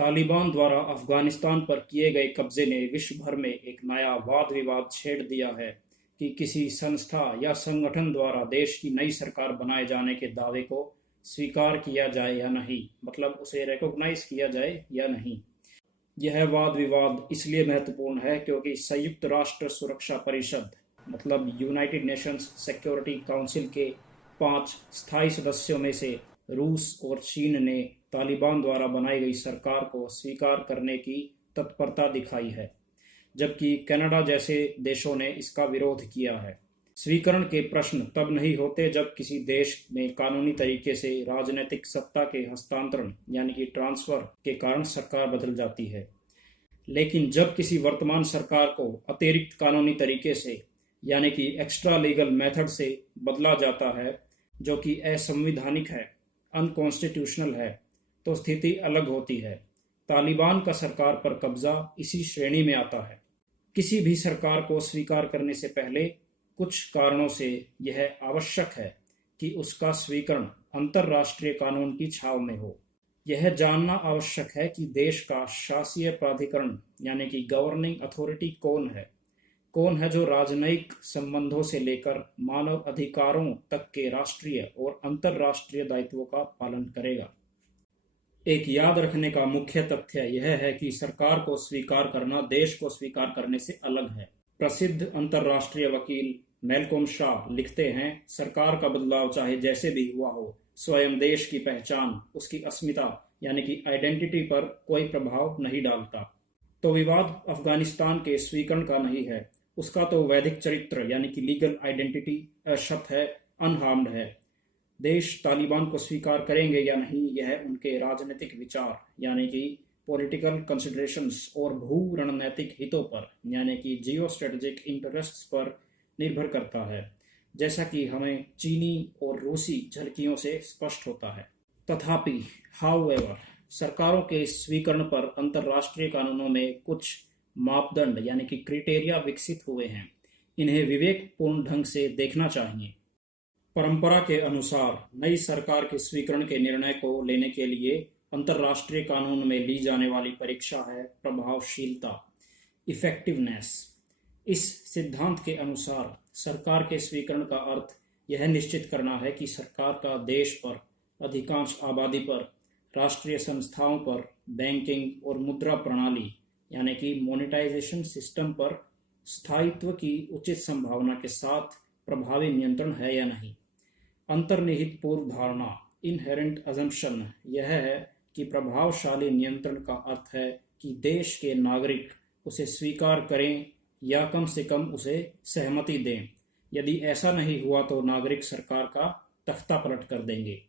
तालिबान द्वारा अफगानिस्तान पर किए गए कब्जे ने विश्व भर में एक नया वाद विवाद छेड़ दिया है कि किसी संस्था या संगठन द्वारा देश की नई सरकार बनाए जाने के दावे को स्वीकार किया जाए या नहीं, मतलब उसे रिकॉग्नाइज किया जाए या नहीं। यह वाद विवाद इसलिए महत्वपूर्ण है क्योंकि संयुक्त राष्ट्र सुरक्षा परिषद मतलब यूनाइटेड नेशंस सिक्योरिटी काउंसिल के 5 स्थायी सदस्यों में से रूस और चीन ने तालिबान द्वारा बनाई गई सरकार को स्वीकार करने की तत्परता दिखाई है, जबकि कनाडा जैसे देशों ने इसका विरोध किया है। स्वीकरण के प्रश्न तब नहीं होते जब किसी देश में कानूनी तरीके से राजनीतिक सत्ता के हस्तांतरण यानी कि ट्रांसफर के कारण सरकार बदल जाती है, लेकिन जब किसी वर्तमान सरकार को अतिरिक्त कानूनी तरीके से यानी कि एक्स्ट्रा लीगल मेथड से बदला जाता है, जो कि असंवैधानिक है, अनकॉन्स्टिट्यूशनल है, तो स्थिति अलग होती है। तालिबान का सरकार पर कब्जा इसी श्रेणी में आता है। किसी भी सरकार को स्वीकार करने से पहले कुछ कारणों से यह आवश्यक है कि उसका स्वीकरण अंतर्राष्ट्रीय कानून की छाव में हो। यह जानना आवश्यक है कि देश का शासीय प्राधिकरण यानी कि गवर्निंग अथॉरिटी कौन है जो राजनयिक संबंधों से लेकर मानव अधिकारों तक के राष्ट्रीय और अंतर्राष्ट्रीय दायित्वों का पालन करेगा। एक याद रखने का मुख्य तथ्य यह है कि सरकार को स्वीकार करना देश को स्वीकार करने से अलग है। प्रसिद्ध अंतर्राष्ट्रीय वकील मैल्कोम शाह लिखते हैं, सरकार का बदलाव चाहे जैसे भी हुआ हो, स्वयं देश की पहचान, उसकी अस्मिता यानी कि आइडेंटिटी पर कोई प्रभाव नहीं डालता। तो विवाद अफगानिस्तान के स्वीकरण का नहीं है, उसका तो वैधिक चरित्र यानी कि लीगल आइडेंटिटी अशत है, अनहार्म्ड है। देश तालिबान को स्वीकार करेंगे या नहीं, यह उनके राजनीतिक विचार यानी कि पॉलिटिकल कंसिडरेशंस और भू रणनीतिक हितों पर यानी कि जियो स्ट्रेटेजिक इंटरेस्ट्स पर निर्भर करता है, जैसा कि हमें चीनी और रूसी झलकियों से स्पष्ट होता है। तथापि हाउएवर सरकारों के स्वीकरण पर अंतर्राष्ट्रीय कानूनों में कुछ मापदंड यानी कि क्राइटेरिया विकसित हुए हैं। इन्हें विवेकपूर्ण ढंग से देखना चाहिए। परंपरा के अनुसार नई सरकार के स्वीकरण के निर्णय को लेने के लिए अंतर्राष्ट्रीय कानून में ली जाने वाली परीक्षा है प्रभावशीलता, इफेक्टिवनेस। इस सिद्धांत के अनुसार सरकार के स्वीकरण का अर्थ यह निश्चित करना है कि सरकार का देश पर, अधिकांश आबादी पर, राष्ट्रीय संस्थाओं पर, बैंकिंग और मुद्रा प्रणाली यानी कि मोनेटाइजेशन सिस्टम पर स्थायित्व की उचित संभावना के साथ प्रभावी नियंत्रण है या नहीं। अंतर्निहित पूर्व धारणा इनहेरेंट अजम्पशन यह है कि प्रभावशाली नियंत्रण का अर्थ है कि देश के नागरिक उसे स्वीकार करें या कम से कम उसे सहमति दें। यदि ऐसा नहीं हुआ तो नागरिक सरकार का तख्ता पलट कर देंगे।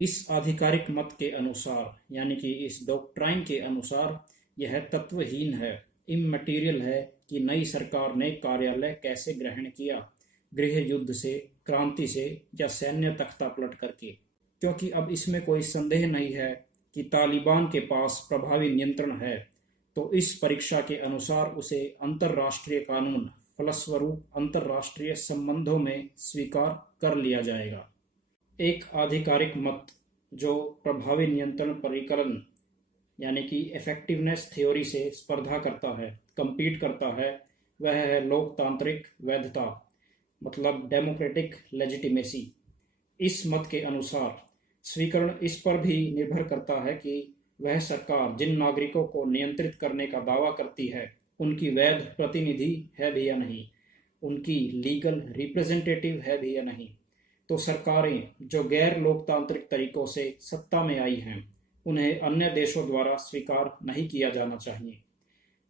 इस आधिकारिक मत के अनुसार यानी कि इस डॉक्ट्राइन के अनुसार यह तत्वहीन है, इममटेरियल है कि नई सरकार ने कार्यालय कैसे ग्रहण किया, गृह युद्ध से, क्रांति से या सैन्य तख्ता पलट करके, क्योंकि अब इसमें कोई संदेह नहीं है कि तालिबान के पास प्रभावी नियंत्रण है, तो इस परीक्षा के अनुसार उसे अंतर्राष्ट्रीय कानून फलस्वरूप अंतर्राष्ट्रीय संबंधों में स्वीकार कर लिया जाएगा। एक आधिकारिक मत जो प्रभावी नियंत्रण परिकलन यानी कि इफेक्टिवनेस थ्योरी से स्पर्धा करता है, कंपीट करता है, वह है लोकतांत्रिक वैधता मतलब डेमोक्रेटिक लेजिटिमेसी। इस मत के अनुसार स्वीकरण इस पर भी निर्भर करता है कि वह सरकार जिन नागरिकों को नियंत्रित करने का दावा करती है उनकी वैध प्रतिनिधि है भी या नहीं, उनकी लीगल रिप्रेजेंटेटिव है भी या नहीं। तो सरकारें जो गैर लोकतांत्रिक तरीकों से सत्ता में आई हैं उन्हें अन्य देशों द्वारा स्वीकार नहीं किया जाना चाहिए।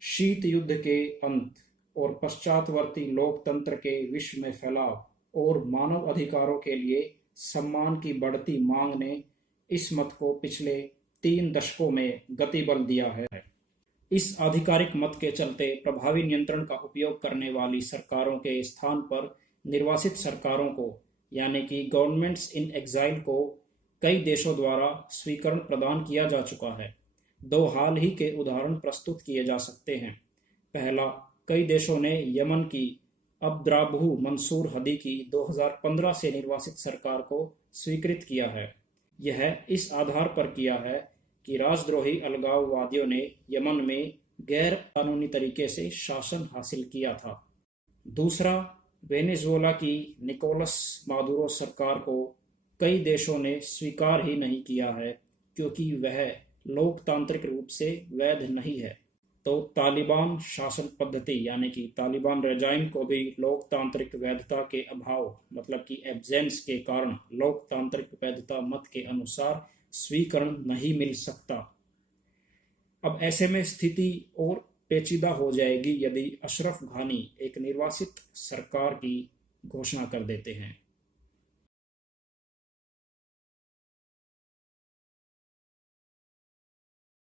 शीत युद्ध के अंत और पश्चातवर्ती लोकतंत्र के विश्व में फैलाव और मानव अधिकारों के लिए सम्मान की बढ़ती मांग ने इस मत को पिछले 3 दशकों में गति बल दिया है। इस आधिकारिक मत के चलते प्रभावी नियंत्रण का उपयोग करने वाली सरकारों के स्थान पर निर्वासित सरकारों को यानी कि गवर्नमेंट्स इन एग्जाइल को कई देशों द्वारा स्वीकरण प्रदान किया जा चुका है। 2 हाल ही के उदाहरण प्रस्तुत किए जा सकते हैं। पहला, कई देशों ने यमन की अब्द्राबहू मंसूर हदी की 2015 से निर्वासित सरकार को स्वीकृत किया है। यह इस आधार पर किया है कि राजद्रोही अलगाववादियों ने यमन में गैर कानूनी तरीके से शासन हासिल किया था। दूसरा, वेनेजुएला की निकोलस मादुरो सरकार को कई देशों ने स्वीकार ही नहीं किया है क्योंकि वह लोकतांत्रिक रूप से वैध नहीं है। तो तालिबान शासन पद्धति यानी कि तालिबान रेजाइम को भी लोकतांत्रिक वैधता के अभाव मतलब कि एब्सेंस के कारण लोकतांत्रिक वैधता मत के अनुसार स्वीकरण नहीं मिल सकता। अब ऐसे में स्थिति और पेचीदा हो जाएगी यदि अशरफ घानी एक निर्वासित सरकार की घोषणा कर देते हैं।